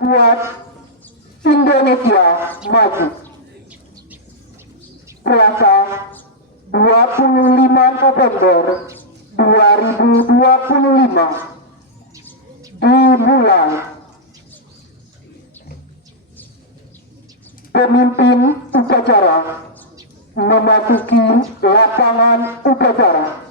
buat Indonesia maju. Selasa 25 November 2025 dimulai. Pemimpin upacara memasuki lapangan upacara.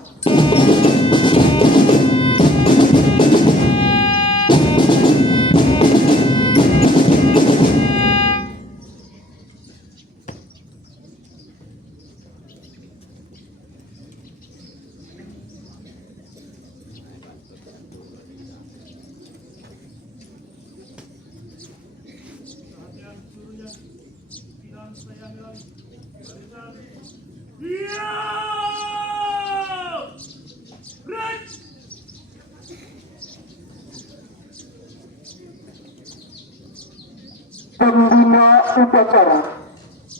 Pembina upacara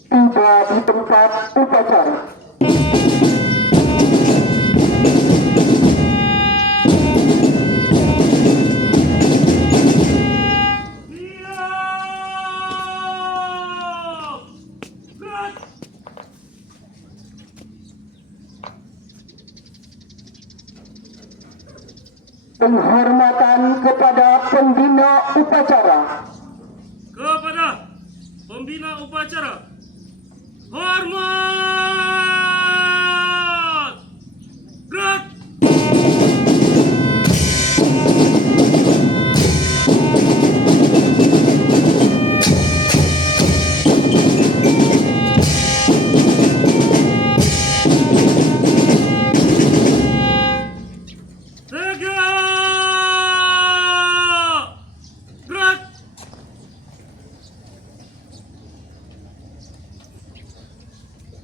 tiba di tempat upacara. Penghormatan kepada pembina upacara. Kepada pembina upacara, hormat! Gerak!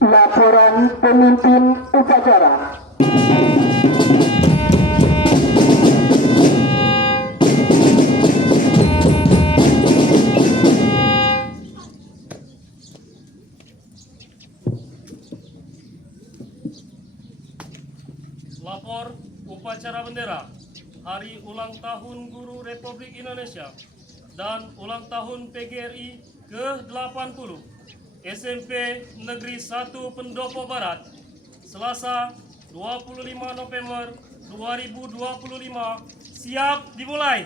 Laporan pemimpin upacara. Lapor upacara bendera Hari Ulang Tahun Guru Republik Indonesia dan Ulang Tahun PGRI ke-80 SMP Negeri 1 Pendopo Barat, Selasa 25 November 2025. Siap dimulai.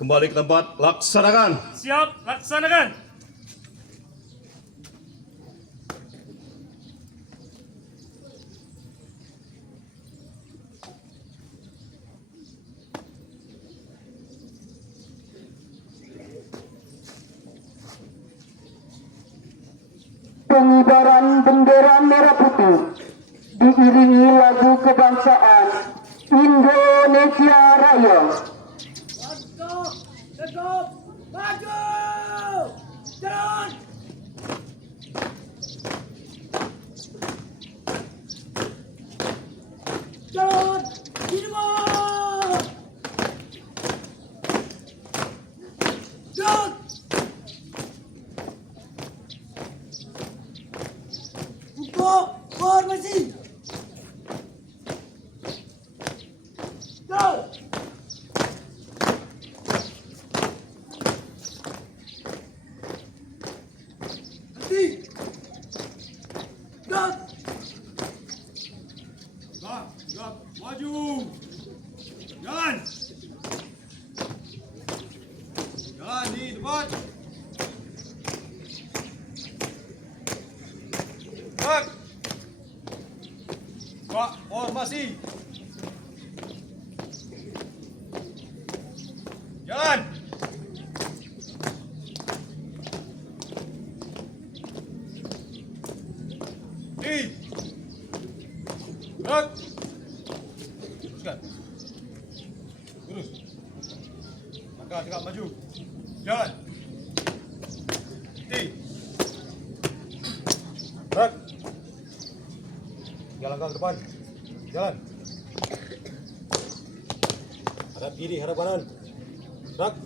Kembali ke tempat, laksanakan. Siap, laksanakan. Pengibaran bendera merah putih diiringi lagu kebangsaan Indonesia Raya. Tegap, maju, jalan. Jalan, hidup. Jalan. Untuk formasi. Go! Henti. Gerak. Gerak, maju. Jalan. Jalan di depan. Gerak. Gerak, formasi. Jalan. Di. Gerak. Teruskan. Lurus. Langkah tegak maju. Jalan. Di. Gerak. Tiga langkah ke depan. Jalan. Hadap kiri, hadap kanan. Gerak.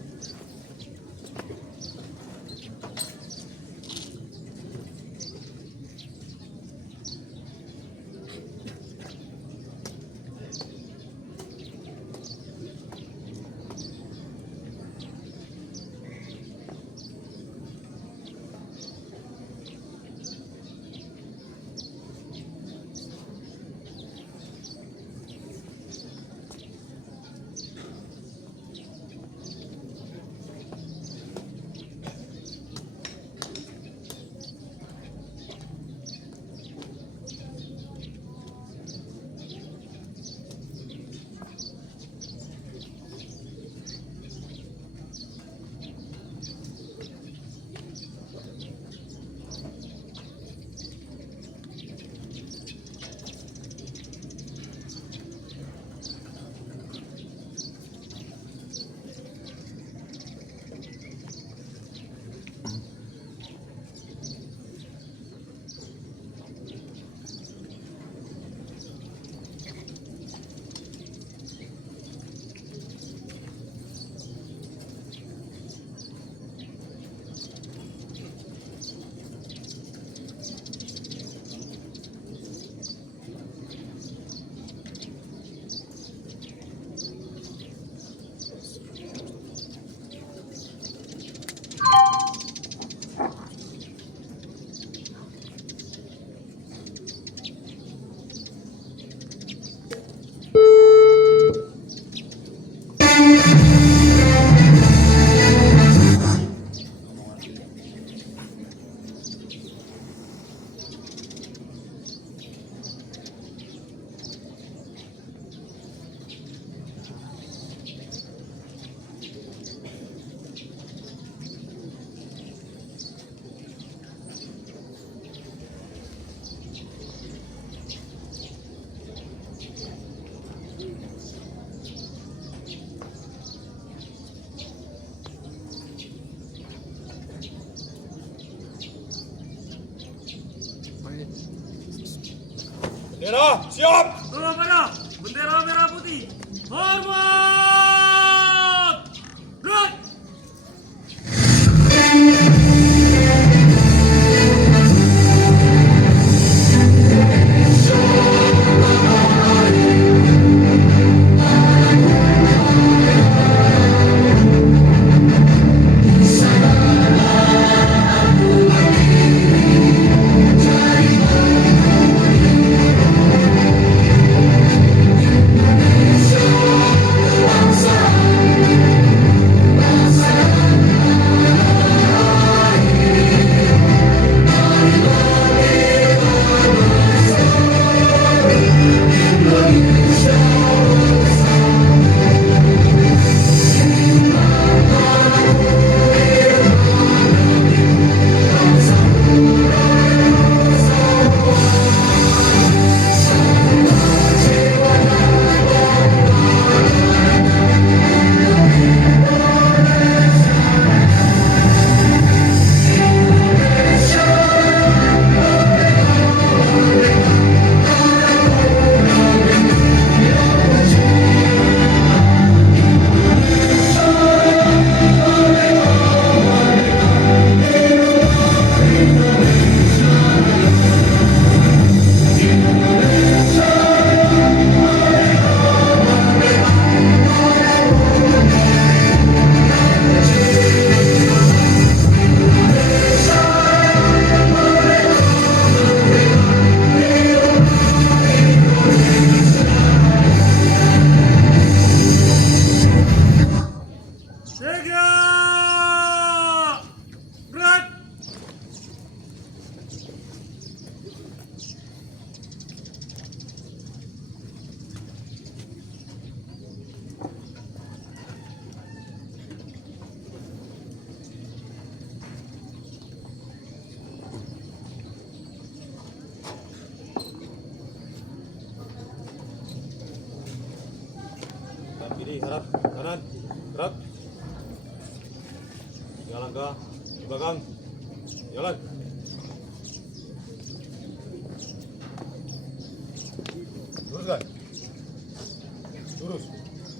Bendera, siap! Kepada bendera merah putih. Hormat! Gerak! Tegak! Gerak! Dan kiri, harap, kanan, gerak. 3 langkah, di belakang, jalan. Luruskan. Lurus.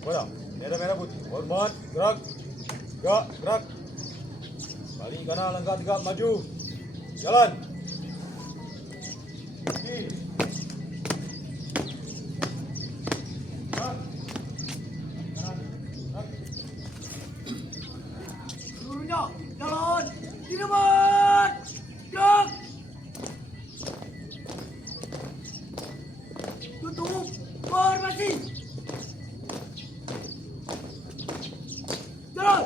Pada, bendera merah putih. Hormat, gerak. 3, gerak. Balik kanan, langkah 3, maju. Jalan. Kiri. Gerak. Kanan, gerak. Seluruhnya jalan di depan. Gerak. Tutup formasi. Jalan.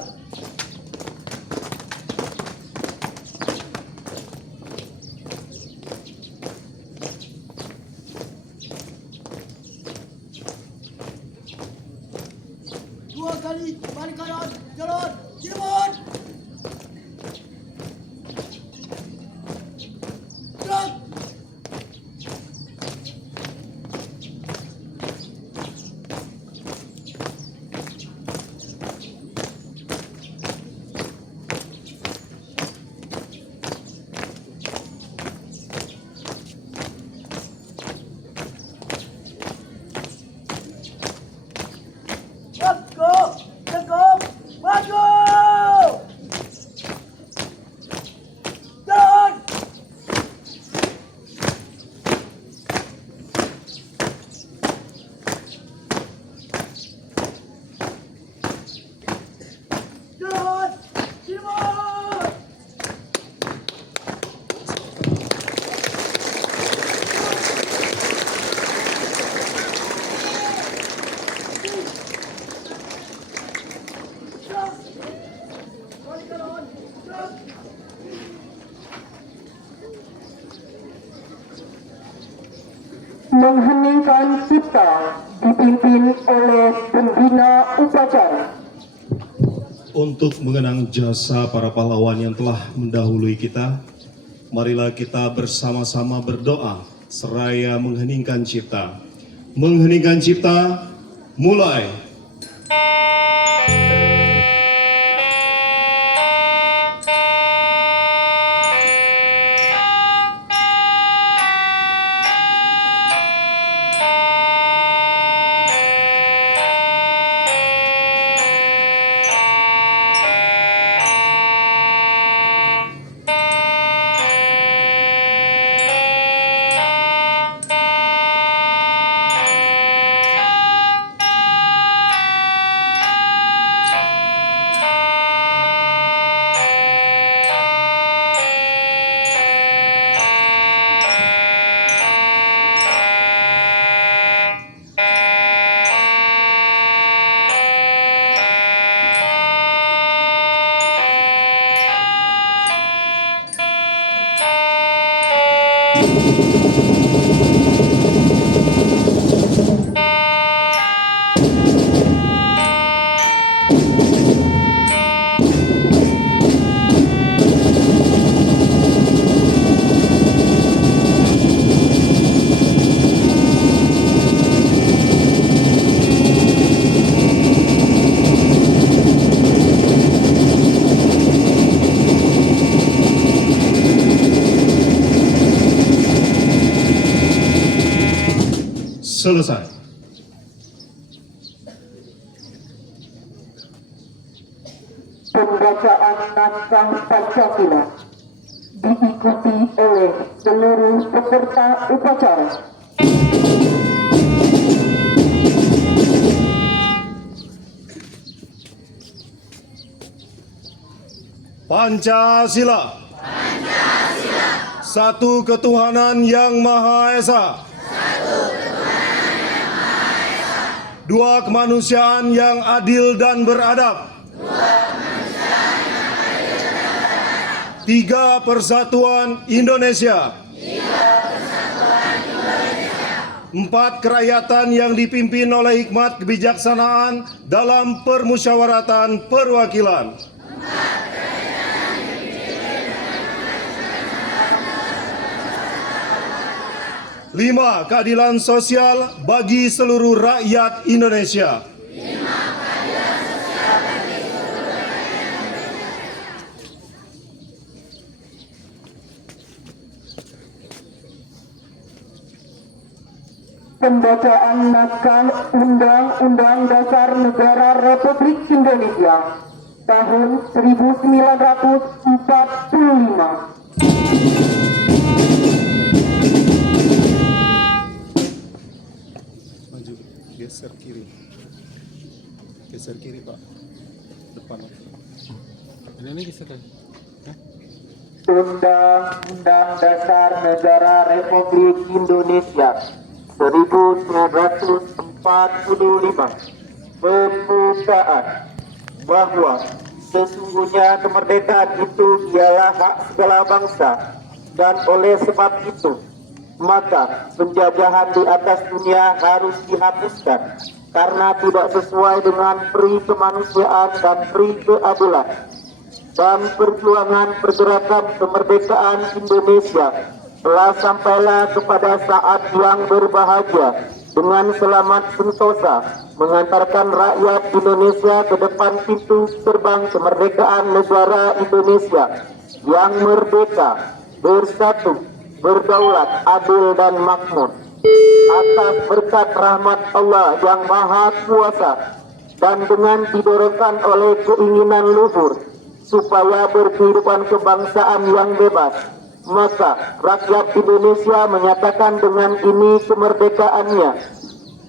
Dua kali balik kanan, jalan di depan. Gerak. Let's go! Let's go! Maju! Jalan! Jalan! Di depan! Mengheningkan cipta dipimpin oleh pembina upacara. Untuk mengenang jasa para pahlawan yang telah mendahului kita, marilah kita bersama-sama berdoa seraya mengheningkan cipta. Mengheningkan cipta, mulai. Selesai. Pembacaan naskah Pancasila diikuti oleh seluruh peserta upacara. Pancasila. Satu ketuhanan yang Maha Esa. Dua kemanusiaan yang adil dan beradab. Tiga persatuan Indonesia. Empat kerakyatan yang dipimpin oleh hikmat kebijaksanaan dalam permusyawaratan perwakilan. Lima, keadilan sosial bagi seluruh rakyat Indonesia. Pembacaan naskah Undang-Undang Dasar Negara Republik Indonesia tahun 1945. Maju, geser kiri. Geser kiri, Pak. Depan. Ini geser kan? Undang-Undang Dasar Negara Republik Indonesia 1945 pembukaan bahwa sesungguhnya kemerdekaan itu ialah hak segala bangsa, dan oleh sebab itu maka penjajahan di atas dunia harus dihapuskan karena tidak sesuai dengan peri kemanusiaan dan peri keadilan. Dan perjuangan pergerakan kemerdekaan Indonesia telah sampailah kepada saat yang berbahagia dengan selamat sentosa mengantarkan rakyat Indonesia ke depan pintu gerbang kemerdekaan negara Indonesia yang merdeka, bersatu, berdaulat, adil dan makmur. Atas berkat rahmat Allah yang Maha Kuasa dan dengan didorongkan oleh keinginan luhur supaya berkehidupan kebangsaan yang bebas, maka rakyat Indonesia menyatakan dengan ini kemerdekaannya.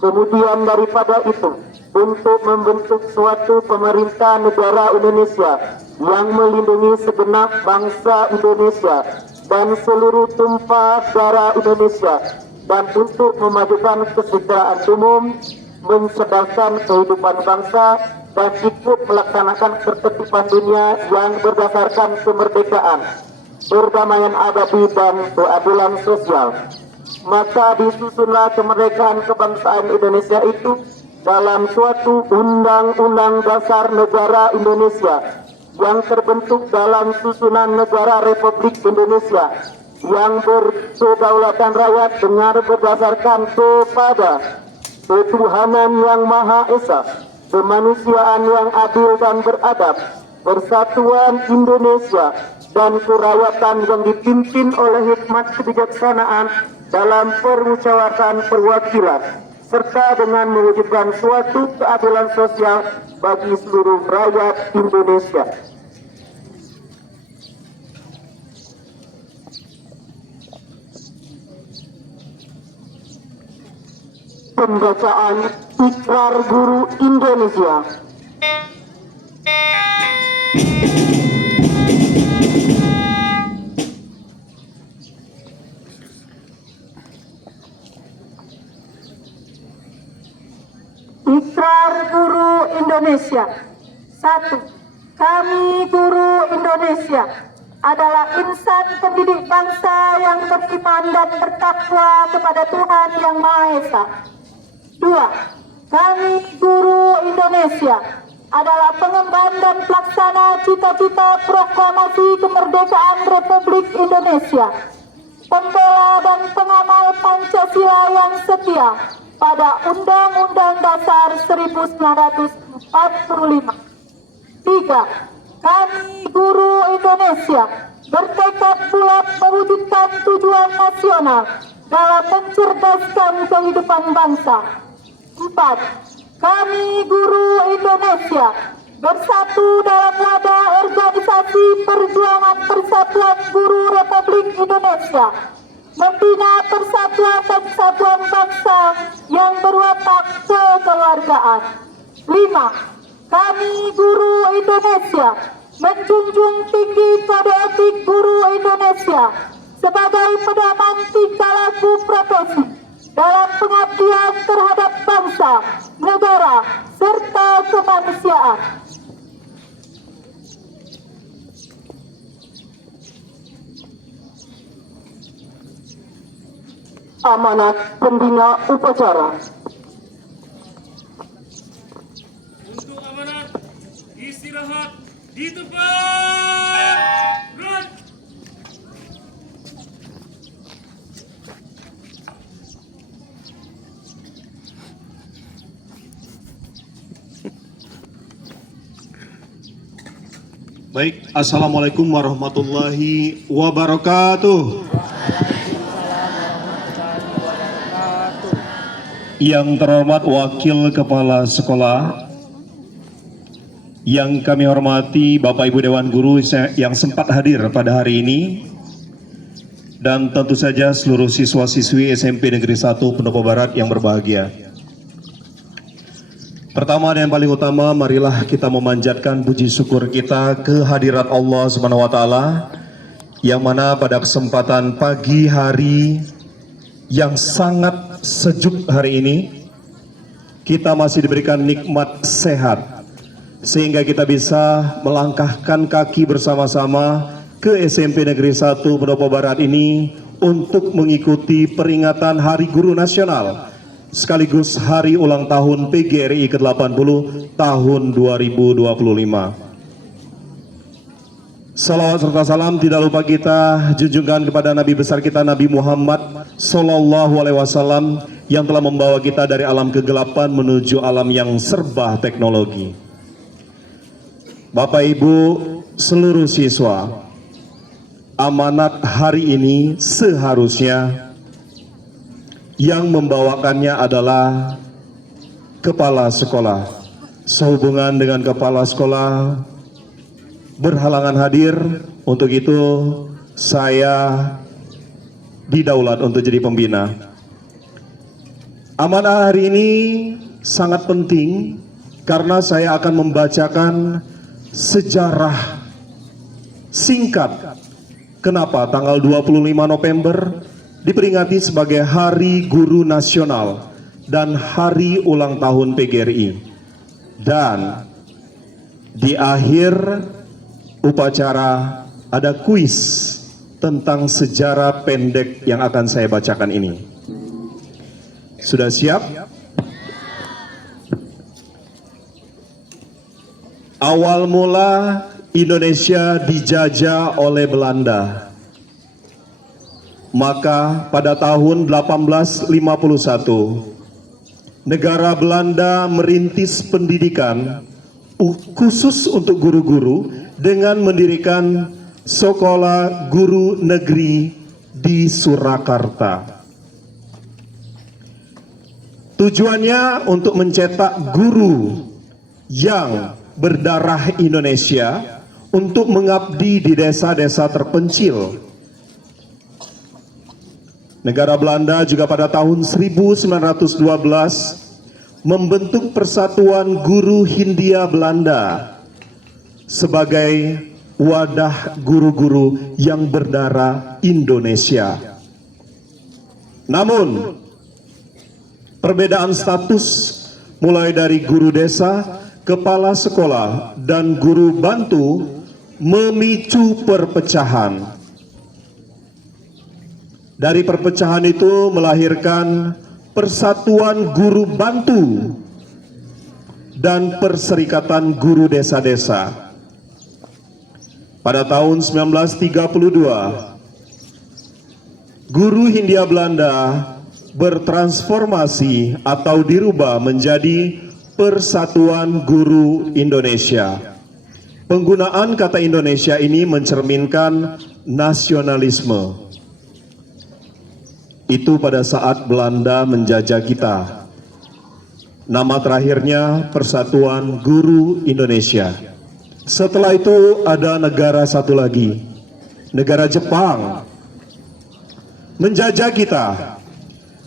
Kemudian daripada itu, untuk membentuk suatu pemerintah negara Indonesia yang melindungi segenap bangsa Indonesia dan seluruh tumpah darah Indonesia, dan untuk memajukan kesejahteraan umum, mencerdaskan kehidupan bangsa, dan ikut melaksanakan ketertiban dunia yang berdasarkan kemerdekaan, perdamaian abadi dan keadilan sosial. Maka disusunlah kemerdekaan kebangsaan Indonesia itu dalam suatu Undang-Undang Dasar Negara Indonesia yang terbentuk dalam susunan Negara Republik Indonesia yang berkedaulatan rakyat dengan berdasarkan kepada ketuhanan yang Maha Esa, kemanusiaan yang adil dan beradab, persatuan Indonesia, dan kerakyatan yang dipimpin oleh hikmat kebijaksanaan dalam permusyawaratan perwakilan, serta dengan mewujudkan suatu keadilan sosial bagi seluruh rakyat Indonesia. Pembacaan Ikrar Guru Indonesia. Ikrar Guru Indonesia. 1. Kami guru Indonesia adalah insan pendidik bangsa yang beriman dan bertakwa kepada Tuhan Yang Maha Esa. 2. Kami guru Indonesia adalah pengemban dan pelaksana cita-cita proklamasi kemerdekaan Republik Indonesia, pembela dan pengamal Pancasila yang setia pada Undang-Undang Dasar 1945. 3. Kami guru Indonesia bertekad bulat mewujudkan tujuan nasional dalam mencerdaskan kehidupan bangsa. 4. Kami guru Indonesia bersatu dalam wadah organisasi perjuangan Persatuan Guru Republik Indonesia, membina persatuan dan kesatuan bangsa yang berwatak kekeluargaan. 5. Kami guru Indonesia menjunjung tinggi kode etik guru Indonesia sebagai pedoman tingkah laku profesi dalam pengabdian terhadap bangsa, negara, serta kemanusiaan. Amanat pembina upacara. Untuk amanat, istirahat di tempat. Gerak. Baik, Assalamualaikum warahmatullahi wabarakatuh. Yang terhormat Wakil Kepala Sekolah, yang kami hormati Bapak Ibu Dewan Guru yang sempat hadir pada hari ini, dan tentu saja seluruh siswa-siswi SMP Negeri 1 Pendopo Barat yang berbahagia. Pertama dan paling utama, marilah kita memanjatkan puji syukur kita kehadirat Allah Subhanahu wa taala, yang mana pada kesempatan pagi hari yang sangat sejuk hari ini kita masih diberikan nikmat sehat sehingga kita bisa melangkahkan kaki bersama-sama ke SMP Negeri 1 Pendopo Barat ini untuk mengikuti peringatan Hari Guru Nasional sekaligus hari ulang tahun PGRI ke-80 tahun 2025. Salawat serta salam tidak lupa kita junjungkan kepada Nabi besar kita Nabi Muhammad Sallallahu Alaihi Wasallam yang telah membawa kita dari alam kegelapan menuju alam yang serba teknologi. Bapak Ibu seluruh siswa, amanat hari ini seharusnya yang membawakannya adalah kepala sekolah. Sehubungan dengan kepala sekolah berhalangan hadir, untuk itu saya didaulat untuk jadi pembina. Amanah hari ini sangat penting karena saya akan membacakan sejarah singkat kenapa tanggal 25 November diperingati sebagai Hari Guru Nasional dan Hari Ulang Tahun PGRI. Dan Di akhir upacara ada kuis tentang sejarah pendek yang akan saya bacakan ini. Sudah siap? Awal mula Indonesia dijajah oleh Belanda. Maka pada tahun 1851, negara Belanda merintis pendidikan khusus untuk guru-guru dengan mendirikan Sekolah Guru Negeri di Surakarta. Tujuannya untuk mencetak guru yang berdarah Indonesia untuk mengabdi di desa-desa terpencil. Negara Belanda juga pada tahun 1912 membentuk Persatuan Guru Hindia Belanda sebagai wadah guru-guru yang berdarah Indonesia. Namun, perbedaan status mulai dari guru desa, kepala sekolah, dan guru bantu memicu perpecahan. Dari perpecahan itu melahirkan Persatuan Guru Bantu dan Perserikatan Guru Desa-Desa. Pada tahun 1932, Guru Hindia Belanda bertransformasi atau dirubah menjadi Persatuan Guru Indonesia. Penggunaan kata Indonesia ini mencerminkan nasionalisme. Itu pada saat Belanda menjajah kita. Nama terakhirnya Persatuan Guru Indonesia. Setelah itu ada negara satu lagi, negara Jepang, menjajah kita.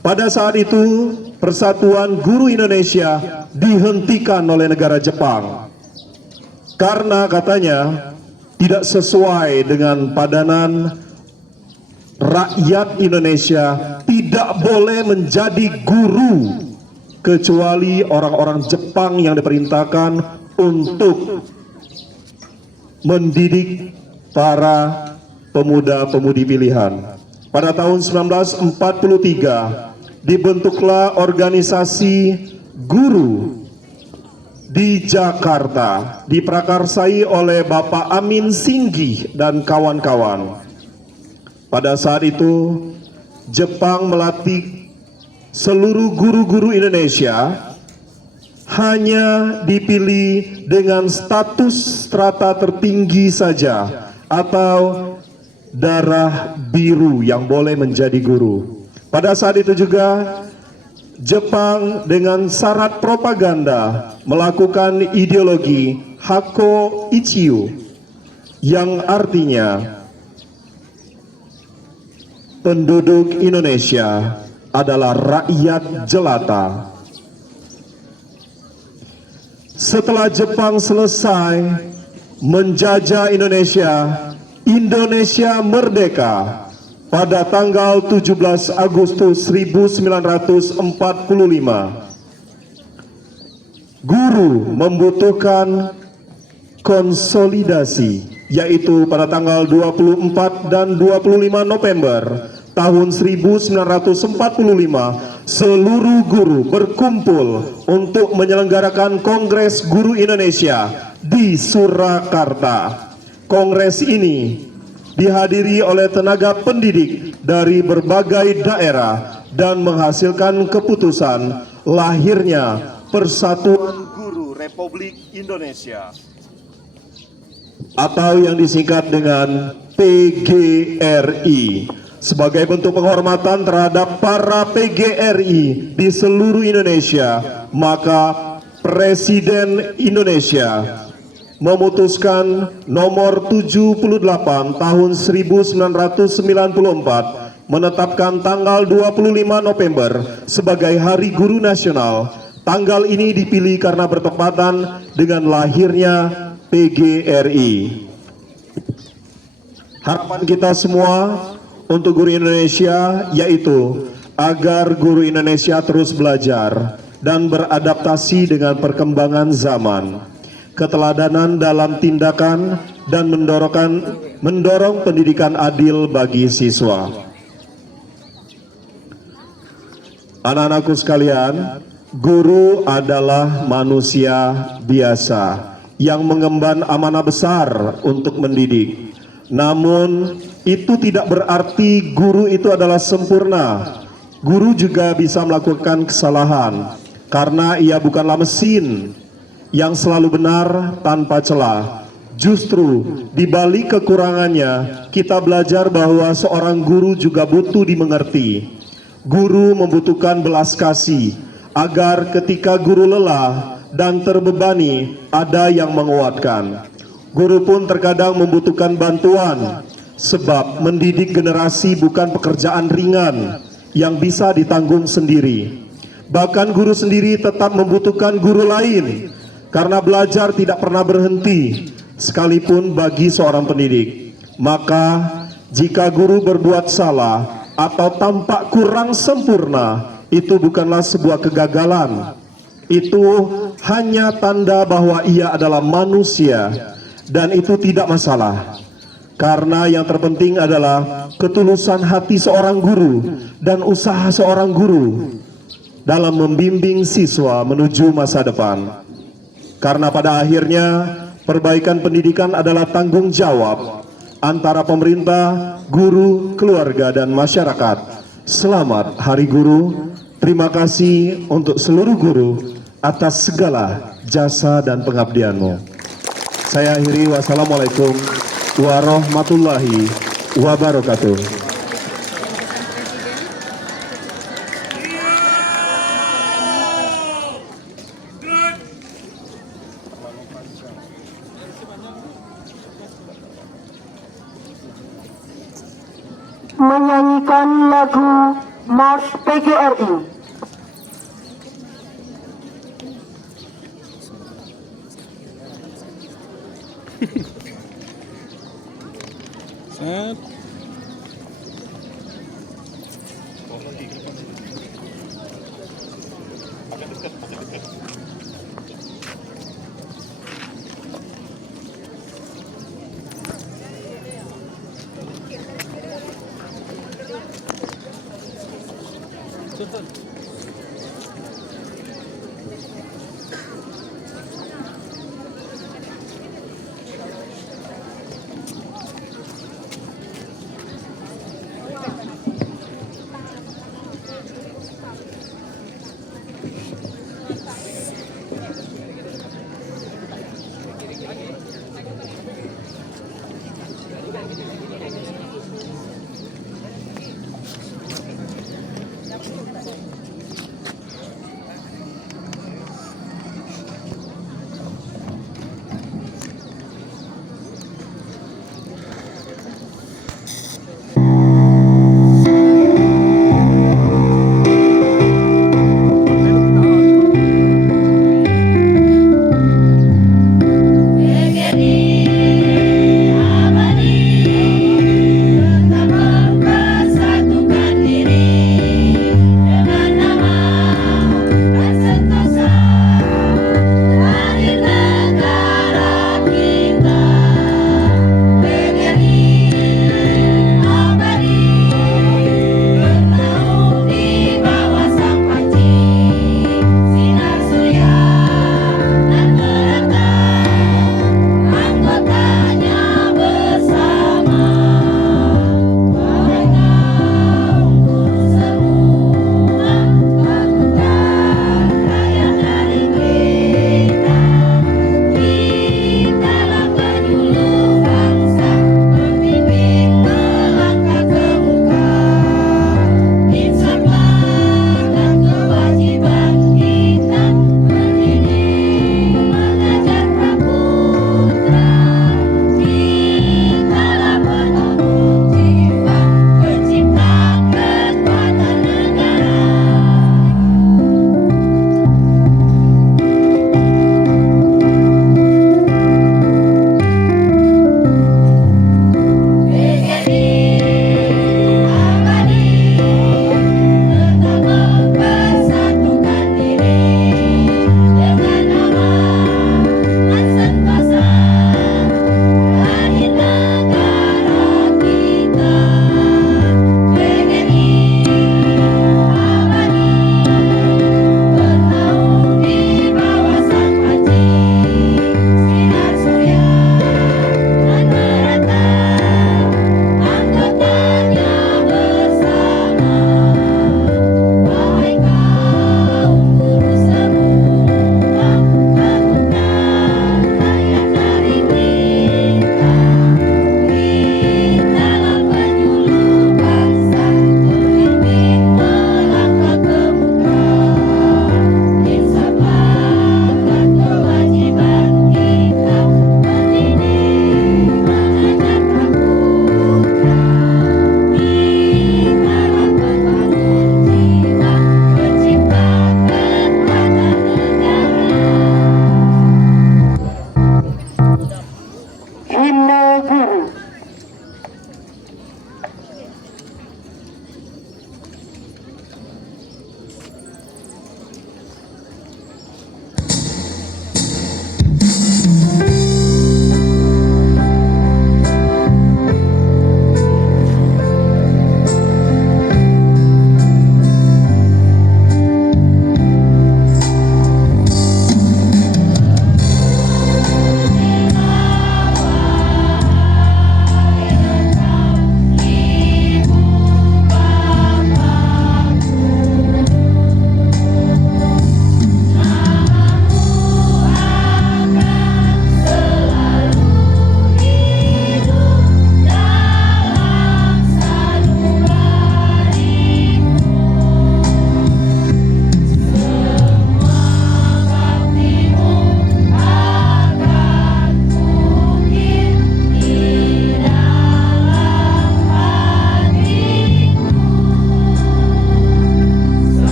Pada saat itu Persatuan Guru Indonesia dihentikan oleh negara Jepang karena katanya tidak sesuai dengan padanan rakyat Indonesia tidak boleh menjadi guru kecuali orang-orang Jepang yang diperintahkan untuk mendidik para pemuda-pemudi pilihan. Pada tahun 1943 dibentuklah organisasi guru di Jakarta, diprakarsai oleh Bapak Amin Singgih dan kawan-kawan. Pada saat itu, Jepang melatih seluruh guru-guru Indonesia hanya dipilih dengan status strata tertinggi saja atau darah biru yang boleh menjadi guru. Pada saat itu juga, Jepang dengan syarat propaganda melakukan ideologi Hakko Ichiyo yang artinya penduduk Indonesia adalah rakyat jelata. Setelah Jepang selesai menjajah Indonesia, Indonesia merdeka pada tanggal 17 Agustus 1945. Guru membutuhkan konsolidasi, yaitu pada tanggal 24 dan 25 November tahun 1945, seluruh guru berkumpul untuk menyelenggarakan Kongres Guru Indonesia di Surakarta. Kongres ini dihadiri oleh tenaga pendidik dari berbagai daerah dan menghasilkan keputusan lahirnya Persatuan Guru Republik Indonesia atau yang disingkat dengan PGRI. Sebagai bentuk penghormatan terhadap para PGRI di seluruh Indonesia, maka Presiden Indonesia memutuskan nomor 78 tahun 1994 menetapkan tanggal 25 November sebagai Hari Guru Nasional. Tanggal ini dipilih karena bertepatan dengan lahirnya PGRI. Harapan kita semua untuk guru Indonesia yaitu agar guru Indonesia terus belajar dan beradaptasi dengan perkembangan zaman. keteladanan dalam tindakan, dan mendorong pendidikan adil bagi siswa. Anak-anakku sekalian, guru adalah manusia biasa yang mengemban amanah besar untuk mendidik. Namun, itu tidak berarti guru itu adalah sempurna. Guru juga bisa melakukan kesalahan, karena ia bukanlah mesin yang selalu benar tanpa celah. Justru di balik kekurangannya, kita belajar bahwa seorang guru juga butuh dimengerti. Guru membutuhkan belas kasih, agar ketika guru lelah dan terbebani, ada yang menguatkan. Guru pun terkadang membutuhkan bantuan, sebab mendidik generasi bukan pekerjaan ringan yang bisa ditanggung sendiri. Bahkan guru sendiri tetap membutuhkan guru lain, karena belajar tidak pernah berhenti, sekalipun bagi seorang pendidik. Maka, jika guru berbuat salah atau tampak kurang sempurna, itu bukanlah sebuah kegagalan. Itu hanya tanda bahwa ia adalah manusia, dan itu tidak masalah. Karena yang terpenting adalah ketulusan hati seorang guru dan usaha seorang guru dalam membimbing siswa menuju masa depan. Karena pada akhirnya perbaikan pendidikan adalah tanggung jawab antara pemerintah, guru, keluarga, dan masyarakat. Selamat Hari Guru. Terima kasih untuk seluruh guru atas segala jasa dan pengabdianmu. Saya akhiri, wassalamualaikum warahmatullahi wabarakatuh. Menyanyikan lagu Mars PGRI. Set.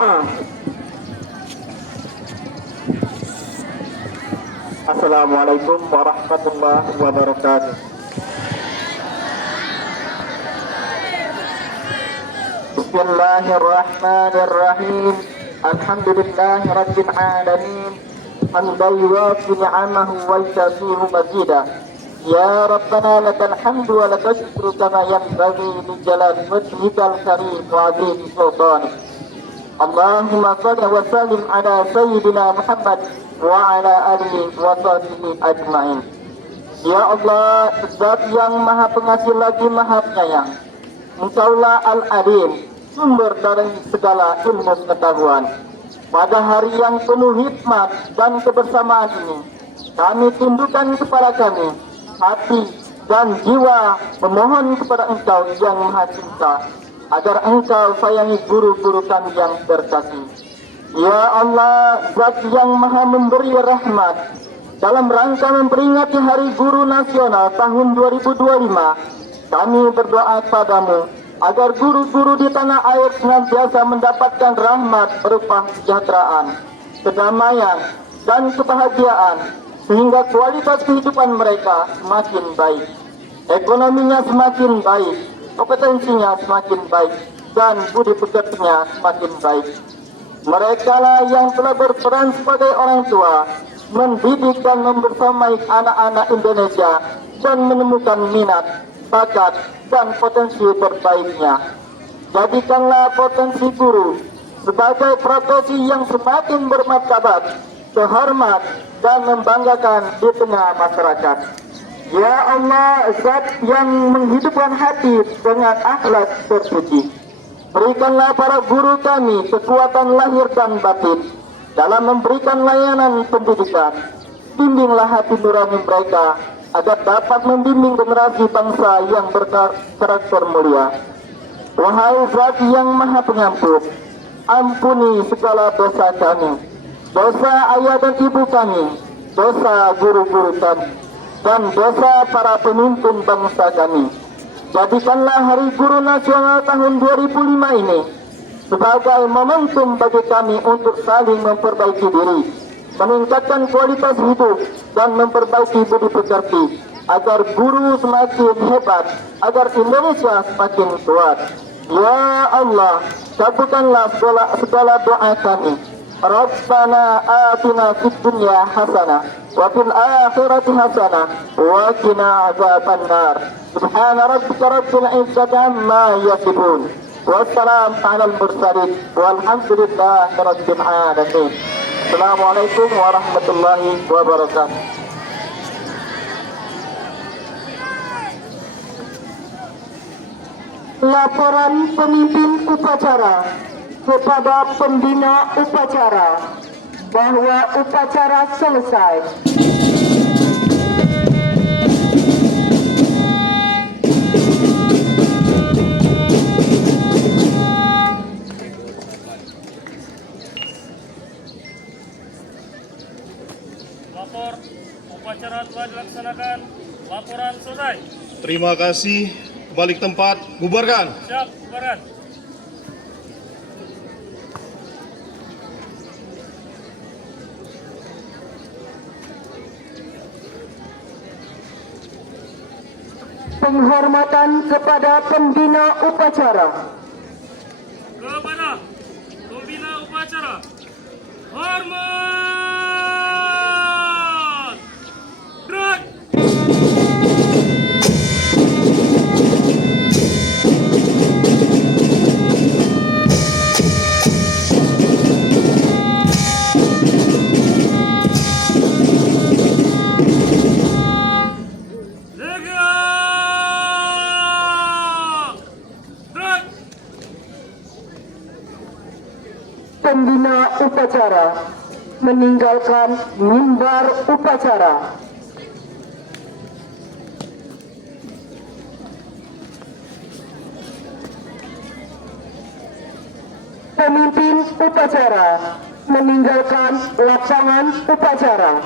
berdoa. Assalamualaikum warahmatullahi wabarakatuh. Bismillahirrahmanirrahim. Alhamdulillahi rabbil alamin. Hamdan yuwafi ni'amahu wa yukafi'u mazidah. Ya Rabbana lakal hamdu wa lakal syukru kama yanbaghi li jalali wajhikal karim wa 'azimi sultanik. Allahumma shalli wa sallim ala sayyidina Muhammad wa ala alihi wa sahbihi ajma'in. Ya Allah, Zat yang Maha Pengasih lagi Maha Penyayang, Engkaulah Al-Alim, sumber dari segala ilmu pengetahuan. Pada hari yang penuh hikmat dan kebersamaan ini, kami tundukkan kepada kami hati dan jiwa memohon kepada Engkau yang Maha Cinta, agar Engkau sayangi guru-guru kami yang terkasih. Ya Allah, Zat yang Maha memberi rahmat, dalam rangka memperingati Hari Guru Nasional tahun 2025, kami berdoa kepadamu agar guru-guru di tanah air senantiasa mendapatkan rahmat berupa kesejahteraan, kedamaian, dan kebahagiaan, sehingga kualitas kehidupan mereka semakin baik, ekonominya semakin baik, kompetensinya semakin baik, dan budi pekertinya semakin baik. Mereka lah yang telah berperan sebagai orang tua, mendidik dan membersamai anak-anak Indonesia dan menemukan minat, bakat, dan potensi terbaiknya. Jadikanlah potensi guru sebagai profesi yang semakin bermartabat, terhormat, dan membanggakan di tengah masyarakat. Ya Allah, Zat yang menghidupkan hati dengan akhlak terpuji, berikanlah para guru kami kekuatan lahir dan batin dalam memberikan layanan pendidikan. Bimbinglah hati nurani mereka agar dapat membimbing generasi bangsa yang berkarakter mulia. Wahai Zat yang Maha Pengampun, ampuni segala dosa kami, dosa ayah dan ibu kami, dosa guru-guru kami, dan dosa para pemimpin bangsa kami. Jadikanlah Hari Guru Nasional tahun 2005 ini sebagai momentum bagi kami untuk saling memperbaiki diri, meningkatkan kualitas hidup, dan memperbaiki budi pekerti, agar guru semakin hebat, agar Indonesia semakin kuat. Ya Allah, kabulkanlah segala doa kami. Rabbana atina fid dunya hasanah wa fil akhirati hasanah wa qina adzabannar. Subhana rabbika rabbil izzati amma yasifun. Wassalam 'alal mursalin walhamdulillahi rabbil alamin. Assalamualaikum warahmatullahi wabarakatuh. Laporan pemimpin upacara kepada pembina upacara bahwa upacara selesai. Lapor upacara telah dilaksanakan. Laporan selesai. Terima kasih. Balik tempat, bubarkan. Siap, bubaran. Penghormatan kepada pembina upacara. Kepada pembina upacara, hormat. Gerak. Pembina upacara meninggalkan mimbar upacara. Pemimpin upacara meninggalkan lapangan upacara.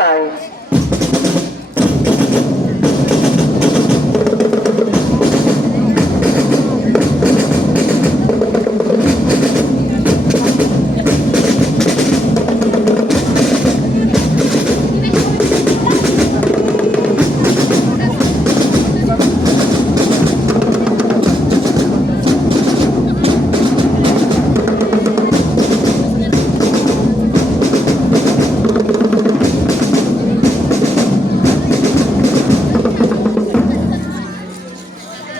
Selesai.